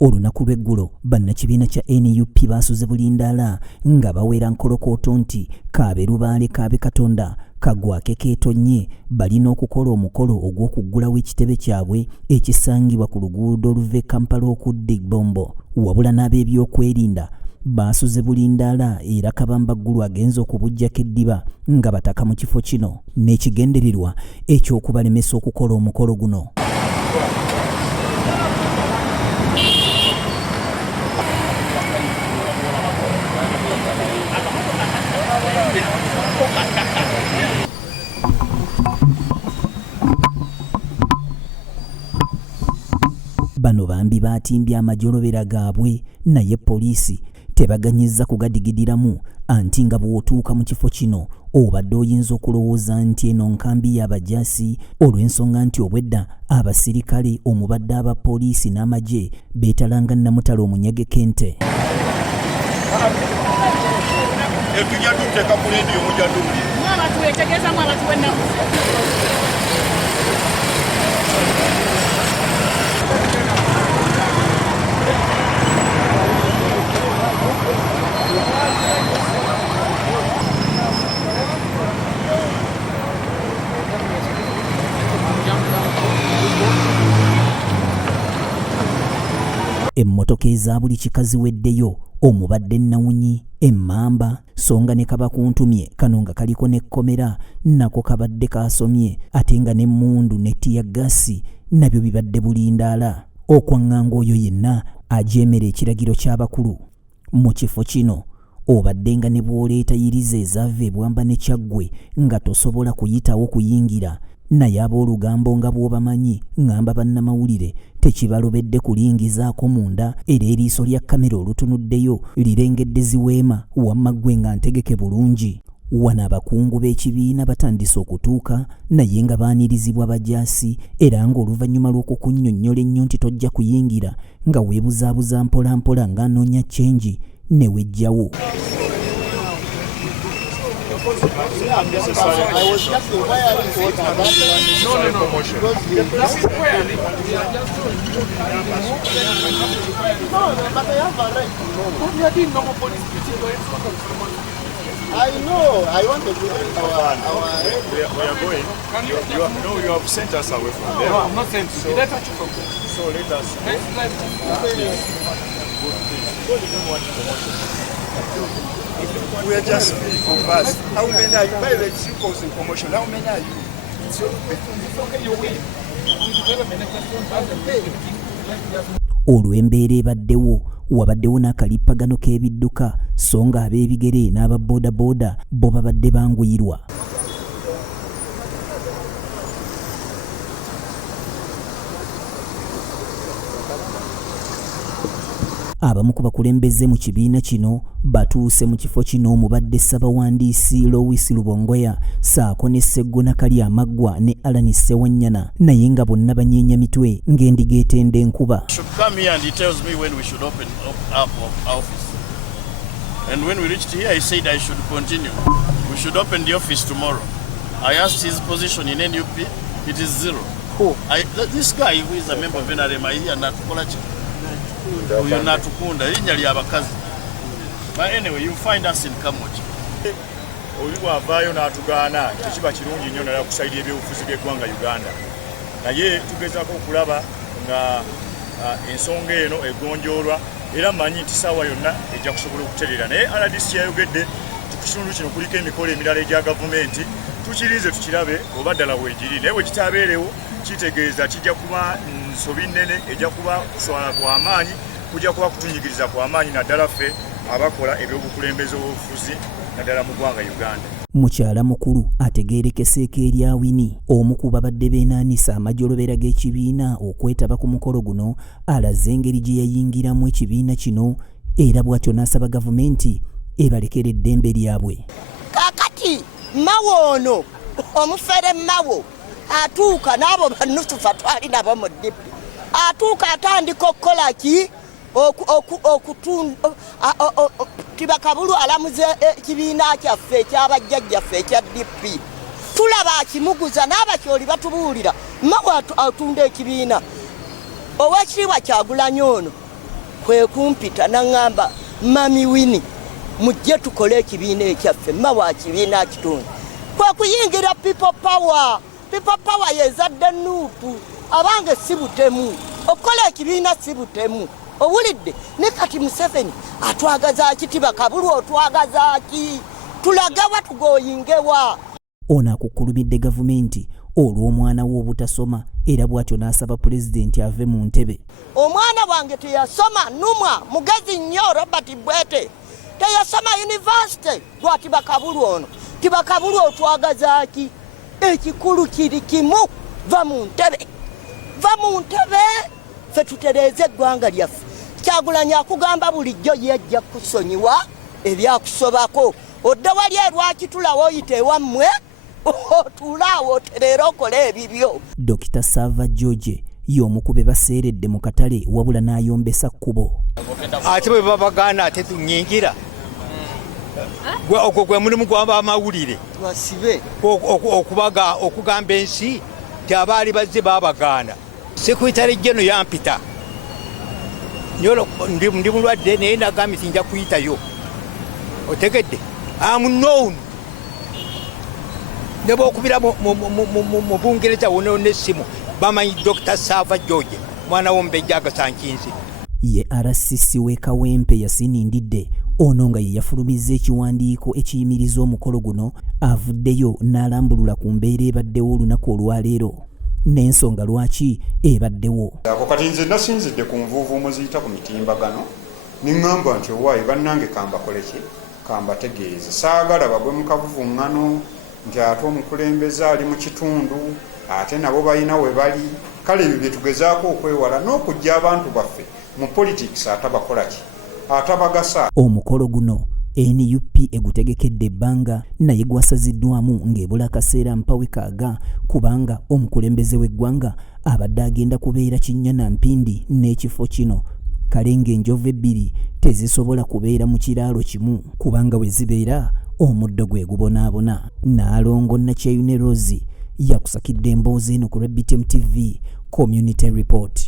Olunaku lw'eggulo bannakibiina kya NUP baasuze bulindaala nga bawera nkolokooto nti kaabe lubaale kaabe katonda kagwake keetonnye balina okukola omukolo ogw'okuggulawo ekitebe kyabwe ekisangibwa ku luguudo oluva e Kampala okudda e Bombo. Wabula n'ab'ebyokwerinda baasuze bulindaala era Kabambaggulu agenza okubujjako eddiba nga bataka mu kifo kino n'ekigendererwa eky'okubalemesa okukola omukolo guno. Bano bambi baatimbye amajolobera gaabwe naye poliisi tebaganyizza kugadigidiramu anti nga bw'otuuka mu kifo kino obadde oyinza okulowooza nti eno nkambi y'abajaasi olw'ensonga nti obwedda abasirikale omubadde abapoliisi n'amagye beetalanga nnamutala omunyage kente. Tujja tuteeka ku leediyo mujja tuwulira. Abantu weetegeezamu abantu b'ennaku. Emmotoka eza buli kika ziweddeyo omubadde nnawunyi emmamba songa ne kabakuntumye kano nga kaliko n'ekkomera nako kabadde kaasomye ate nga n'emmundu ne tiyagasi nabyo bibadde bulindaala okwaŋŋanga oyo yenna ajeemera ekiragiro ky'abakulu. Mu kifo kino obadde nga ne bw'oleeta yiriza ezaava ebwamba ne kyaggwe nga tosobola kuyitawo kuyingira naye ab'olugambo nga bw'obamanyi ŋŋamba bannamawulire tekibalobedde kulingizaako munda era eriiso lya kamera olutunuddeyo lirengedde ziweema wamma ggwe nga ntegeke bulungi. Wano abakungu b'ekibiina batandise okutuuka naye nga baanirizibwa bajaasi era ng'oluvannyuma lw'okukunnyonnyola ennyo nti tojja kuyingira nga weebuzaabuza mpola mpola ng'anoonya ccenji ne wejjawo. I was just inquiring what happened. No, but I have a right to know. We are doing normal police meeting, but it's not a ceremony. I know. I want to do our we are going. You have sent us away from there. No, I'm not sent you. Did I touch you from there? So let us go. Please. Don't want promotion. We are just of us. How many are you? By the way, you causing commotion. How many are you? It's okay, you win. Olw'embeera ebaddewo wabaddewo n'akalippagano k'ebidduka so nga ab'ebigere n'ababooda bo babadde banguyirwa. Abamu ku bakulembeze mu kibiina kino batuuse mu kifo kino omubadde Ssabawandiisi Lois Lubongoya saako ne Sseggona Kali Amaggwa ne Alani Ssewanyana naye nga bonna banyeenya mitwe ng'endiga etenda enkuba. And when we reached here, he said I should continue. We should open the office tomorrow. I asked his position in NUP. It is zero. Who? This guy who is a member of NRM, I hear Natukolachi. But anyway, you find us in Kamochi. Olivaayo n'atugaana tekiba kirungi nnyo nala kusaidia ebyobufuzi by'eggwanga Uganda. Naye tugezaako okulaba nga ensonga eno egonjoolwa era manyi nti ssaawa yonna ejja kusobola okutereera. Naye RDC yayogedde ku kitundu kino kuliko emikolo emirala egya gavumenti tukirize tukirabe oba ddala weegiri. Naye bwe kitaabeerewo kitegeeza kijja kuba nsobi nnene ejja kuba kuswala kwa maanyi kujja kuba kutunyigiriza kwa maanyi naddala ffe abakola ebyobukulembeze obw'obufuzi naddala mu ggwanga Uganda. Mukyala mukulu ategeerekeseeko eri awini omu ku babadde beenaanisa amajolobera g'ekibiina okwetaba ku mukolo guno alaze engeri gye yayingiramu ekibiina kino era bw'atyo n'asaba gavumenti ebalekera eddembe lyabwe. Kaakati Mawo ono omufere Mawo atuuka n'abo bannusufa twali nabo mu dipi atuuka atandika okukola ki tibakabulu alamuze ekibiina kyaffe ekyabajjajjaffe ekya DP tulaba akimuguza n'abakyoli batubuulira Mawo atunda ekibiina ow'ekitiibwa Kyagulanyi ono kwe kumpita n'angamba mami Wini mujje tukole ekibiina ekyaffe mawa kibiina kitundu kwe kuyingira people power yezadde NUP abange sibutemu okola ekibiina sibutemu owulidde ne kati Museveni atwagaza kitiba kabulu otwagaza ki tulagawa tugoyingewa ono akukulumidde gavumenti olw'omwana we obutasoma era bw'atyo n'asaba pulezidenti ave mu ntebe. Omwana wange teyasoma numwa mugezi nnyo Robert Bwete teyasoma university lwa Tibakabulu ono Tibakabulu otwagaza ki ekikulu kiri kimu va mu ntebe fe tutereze eggwanga lyaffe Kyagulanyi akugamba bulijjo yejja kusonyiwa ebyakusobako odda wali erwakitulawo oyita ewammwe otulaawo terera okole ebibyo. Dr. Sava George y'omu ku be baseeredde mu katale wabula n'ayombesa kkubo. Ate bwe babagaana ate tunyingira ogwo gwe mulimu gw'amawulire wasibe okugamba ensi ti abaali bazze babagaana. Sekretary General yampita ndi mulwadde naye nagambye nti nja kuyitayo otegedde amunown ne bw'okubira mu Bungereza wonewo n'essimu bamanyi Dr. Sava George mwana w'ombejja agasankinzi. Ye RCC w'e Kawempe yasinindidde ono nga ye yafulumizza ekiwandiiko ekiyimiriza omukolo guno avuddeyo n'alambulula ku mbeera ebaddewo olunaku olwaleero n'ensonga lwaki ebaddewo. Ako kati nze nasinzidde ku nvuuvuumu ziyita ku mitimbagano niŋŋamba nti owaayi bannange kambakoleki kambategeeze saagala bagwe mu kavuvuŋŋano nti ate omukulembeze ali mu kitundu ate nabo balina we bali kale ebyo bye tugezaako okwewala n'okujja abantu baffe mu politics atabakolaki atabagasa. Omukolo guno NUP egutegekedde ebbanga naye gwasaziddwamu ng'ebula akaseera mpawe kaaga kubanga omukulembeze w'eggwanga abadde agenda kubeera Kinnyana Mpindi n'ekifo kino kale ng'enjovu ebbiri tezisobola kubeera mu kiraalo kimu kubanga we zibeera omuddo gwe gubonaabona. Naalongo Nakyeyune Rosie yakusakidde emboozi eno ku BTM TV Community Report.